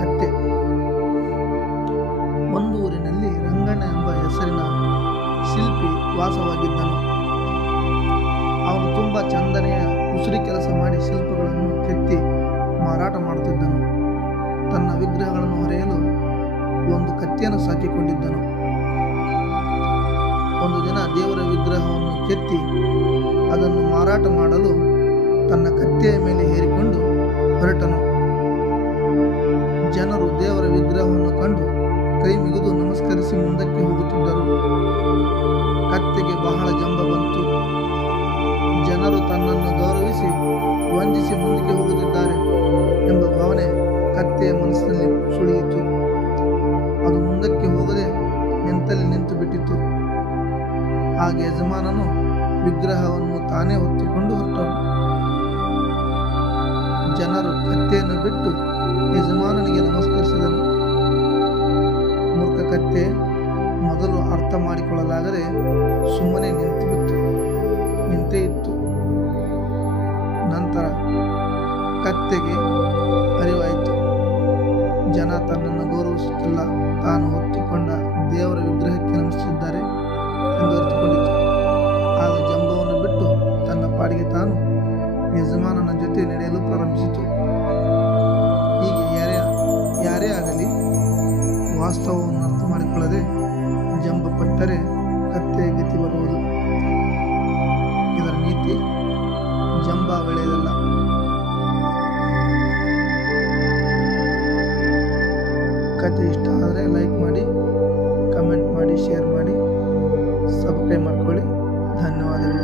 ಕತ್ತೆ. ಒಂದು ಊರಿನಲ್ಲಿ ರಂಗಣ್ಣ ಎಂಬ ಹೆಸರಿನ ಶಿಲ್ಪಿ ವಾಸವಾಗಿದ್ದನು. ಅವನು ತುಂಬ ಚಂದನೆಯ ಕುಸುರಿ ಕೆಲಸ ಮಾಡಿ ಶಿಲ್ಪಗಳನ್ನು ಕೆತ್ತಿ ಮಾರಾಟ ಮಾಡುತ್ತಿದ್ದನು. ತನ್ನ ವಿಗ್ರಹಗಳನ್ನು ಹೊರೆಯಲು ಒಂದು ಕತ್ತೆಯನ್ನು ಸಾಕಿಕೊಂಡಿದ್ದನು. ಒಂದು ದಿನ ದೇವರ ವಿಗ್ರಹವನ್ನು ಕೆತ್ತಿ ಅದನ್ನು ಮಾರಾಟ ಮಾಡಲು ತನ್ನ ಕತ್ತೆಯ ಮೇಲೆ ಹೇರಿಕೊಂಡು ಹೊರಟನು. ಜನರು ದೇವರ ವಿಗ್ರಹವನ್ನು ಕಂಡು ಕೈ ಮುಗಿದು ನಮಸ್ಕರಿಸಿ ಮುಂದಕ್ಕೆ ಹೋಗುತ್ತಿದ್ದರು. ಕತ್ತೆಗೆ ಬಹಳ ಜಂಬ ಬಂತು. ಜನರು ತನ್ನನ್ನು ಗೌರವಿಸಿ ವಂದಿಸಿ ಮುಂದಕ್ಕೆ ಹೋಗುತ್ತಿದ್ದಾರೆ ಎಂಬ ಭಾವನೆ ಕತ್ತೆಯ ಮನಸ್ಸಿನಲ್ಲಿ ಸುಳಿಯಿತು. ಅದು ಮುಂದಕ್ಕೆ ಹೋಗದೆ ನಿಂತಲ್ಲಿ ನಿಂತು ಬಿಟ್ಟಿತು. ಹಾಗೆ ಯಜಮಾನನು ವಿಗ್ರಹವನ್ನು ತಾನೇ ಹೊತ್ತುಕೊಂಡು ಹೊರಟನು. ಜನರು ಕತ್ತೆಯನ್ನು ಬಿಟ್ಟು ಯಜಮಾನನಿಗೆ ನಮಸ್ಕರಿಸಿದನು. ಮೂರ್ಖ ಕತ್ತೆ ಮೊದಲು ಅರ್ಥ ಮಾಡಿಕೊಳ್ಳಲಾಗದೆ ಸುಮ್ಮನೆ ನಿಂತೇ ಇತ್ತು. ನಂತರ ಕತ್ತೆಗೆ ಅರಿವಾಯಿತು, ಜನ ತನ್ನನ್ನು ಗೌರವಿಸುತ್ತಿಲ್ಲ, ತಾನು ಹೊತ್ತುಕೊಂಡ ದೇವರ ವಿಗ್ರಹಕ್ಕೆ ನಮಿಸುತ್ತಿದ್ದಾರೆ ಎಂದು ಅರಿತುಕೊಂಡಿತು. ಆಗ ಜಂಬವನ್ನು ಬಿಟ್ಟು ತನ್ನ ಪಾಡಿಗೆ ತಾನು ಯಜಮಾನನ ಜೊತೆ ನಡೆಯಲು ಪ್ರಾರಂಭಿಸಿತು. ಹೀಗೆ ಯಾರೇ ಆಗಲಿ ವಾಸ್ತವವನ್ನು ಅರ್ಥ ಮಾಡಿಕೊಳ್ಳದೆ ಜಂಬ ಪಟ್ಟರೆ ಕತ್ತೆಯ ಗತಿ ಬರುವುದು. ಇದರ ನೀತಿ ಜಂಬ ಒಳ್ಳೆಯದಲ್ಲ. ಕತೆ ಇಷ್ಟ ಆದರೆ ಲೈಕ್ ಮಾಡಿ, ಕಮೆಂಟ್ ಮಾಡಿ, ಶೇರ್ ಮಾಡಿ, ಸಬ್ಸ್ಕ್ರೈಬ್ ಮಾಡ್ಕೊಳ್ಳಿ. ಧನ್ಯವಾದಗಳು.